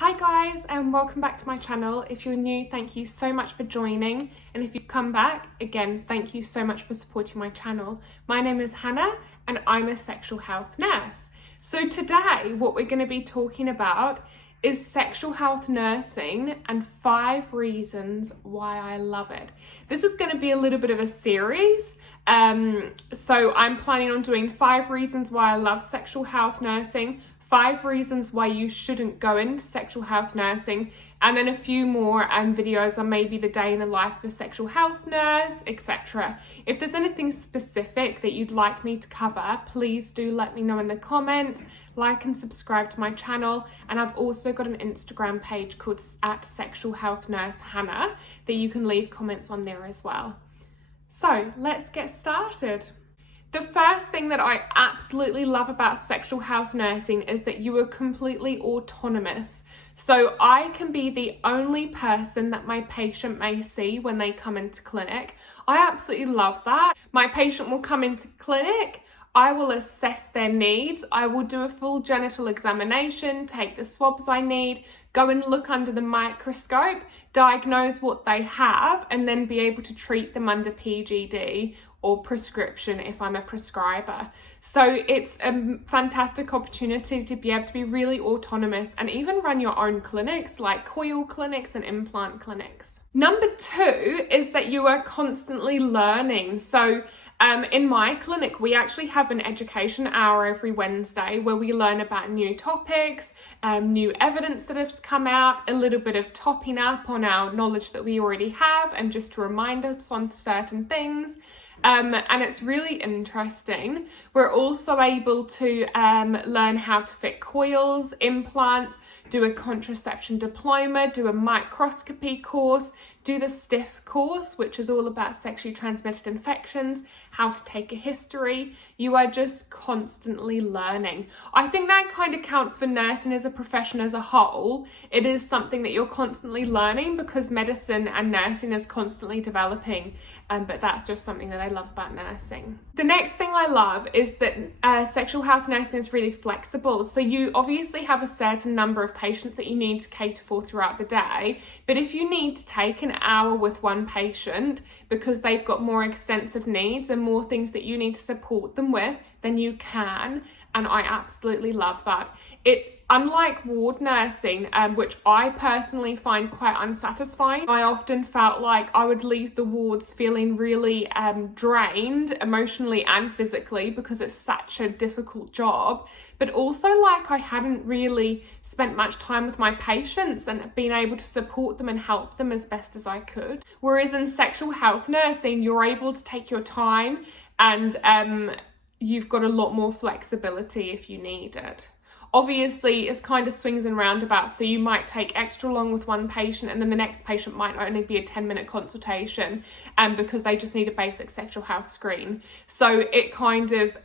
Hi guys, and welcome back to my channel. If you're new, thank you so much for joining, and if you've come back, again, thank you so much for supporting my channel. My name is Hannah and I'm a sexual health nurse. So today what we're going to be talking about is sexual health nursing and 5 reasons why I love it. This is going to be a little bit of a series. So I'm planning on doing 5 reasons why I love sexual health nursing, 5 reasons why you shouldn't go into sexual health nursing, and then a few more videos on maybe the day in the life of a sexual health nurse, etc. If there's anything specific that you'd like me to cover, please do let me know in the comments. Like and subscribe to my channel, and I've also got an Instagram page called @sexualhealthnurse_Hannah that you can leave comments on there as well. So let's get started. The first thing that I absolutely love about sexual health nursing is that you are completely autonomous. So I can be the only person that my patient may see when they come into clinic. I absolutely love that. My patient will come into clinic, I will assess their needs, I will do a full genital examination, take the swabs I need, go and look under the microscope, diagnose what they have, and then be able to treat them under PGD or prescription if I'm a prescriber. So it's a fantastic opportunity to be able to be really autonomous and even run your own clinics like coil clinics and implant clinics. Number 2 is that you are constantly learning. So in my clinic, we actually have an education hour every Wednesday where we learn about new topics, new evidence that has come out, a little bit of topping up on our knowledge that we already have, and just to remind us on certain things. And it's really interesting. We're also able to learn how to fit coils, implants, do a contraception diploma, do a microscopy course, do the STIF course, which is all about sexually transmitted infections, how to take a history. You are just constantly learning. I think that kind of counts for nursing as a profession as a whole. It is something that you're constantly learning because medicine and nursing is constantly developing. But that's just something that I love about nursing. The next thing I love is that sexual health nursing is really flexible. So you obviously have a certain number of patients that you need to cater for throughout the day. But if you need to take an hour with one patient because they've got more extensive needs and more things that you need to support them with, then you can. And I absolutely love that. Unlike ward nursing, which I personally find quite unsatisfying, I often felt like I would leave the wards feeling really drained emotionally and physically because it's such a difficult job, but also like I hadn't really spent much time with my patients and been able to support them and help them as best as I could. Whereas in sexual health nursing, you're able to take your time and you've got a lot more flexibility if you need it. Obviously, it's kind of swings and roundabouts, so you might take extra long with one patient and then the next patient might only be a 10-minute consultation because they just need a basic sexual health screen. So it kind of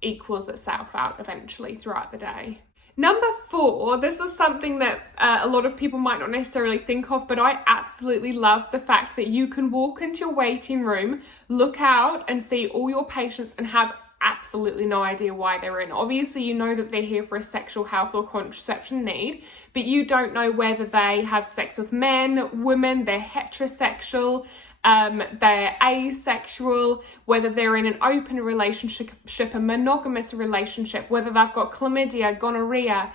equals itself out eventually throughout the day. Number 4, this is something that a lot of people might not necessarily think of, but I absolutely love the fact that you can walk into your waiting room, look out and see all your patients and have absolutely no idea why they're in. Obviously, you know that they're here for a sexual health or contraception need, but you don't know whether they have sex with men, women, they're heterosexual, they're asexual, whether they're in an open relationship, a monogamous relationship, whether they've got chlamydia, gonorrhea.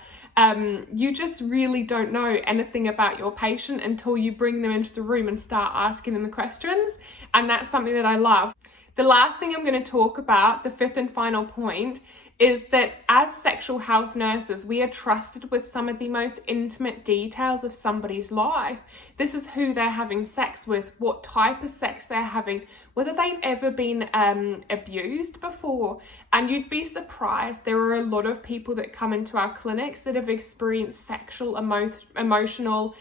You just really don't know anything about your patient until you bring them into the room and start asking them the questions, and that's something that I love. The last thing I'm going to talk about, the 5th and final point, is that as sexual health nurses, we are trusted with some of the most intimate details of somebody's life. This is who they're having sex with, what type of sex they're having, whether they've ever been abused before. And you'd be surprised, there are a lot of people that come into our clinics that have experienced sexual, emotional,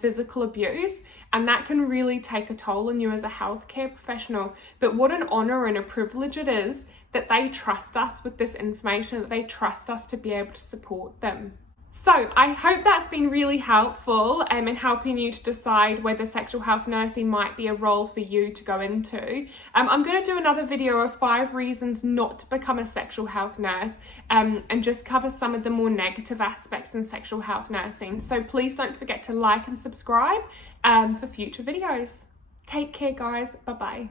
physical abuse, and that can really take a toll on you as a healthcare professional. But what an honour and a privilege it is that they trust us with this information, that they trust us to be able to support them. So I hope that's been really helpful in helping you to decide whether sexual health nursing might be a role for you to go into. I'm going to do another video of 5 reasons not to become a sexual health nurse and just cover some of the more negative aspects in sexual health nursing. So please don't forget to like and subscribe for future videos. Take care, guys. Bye-bye.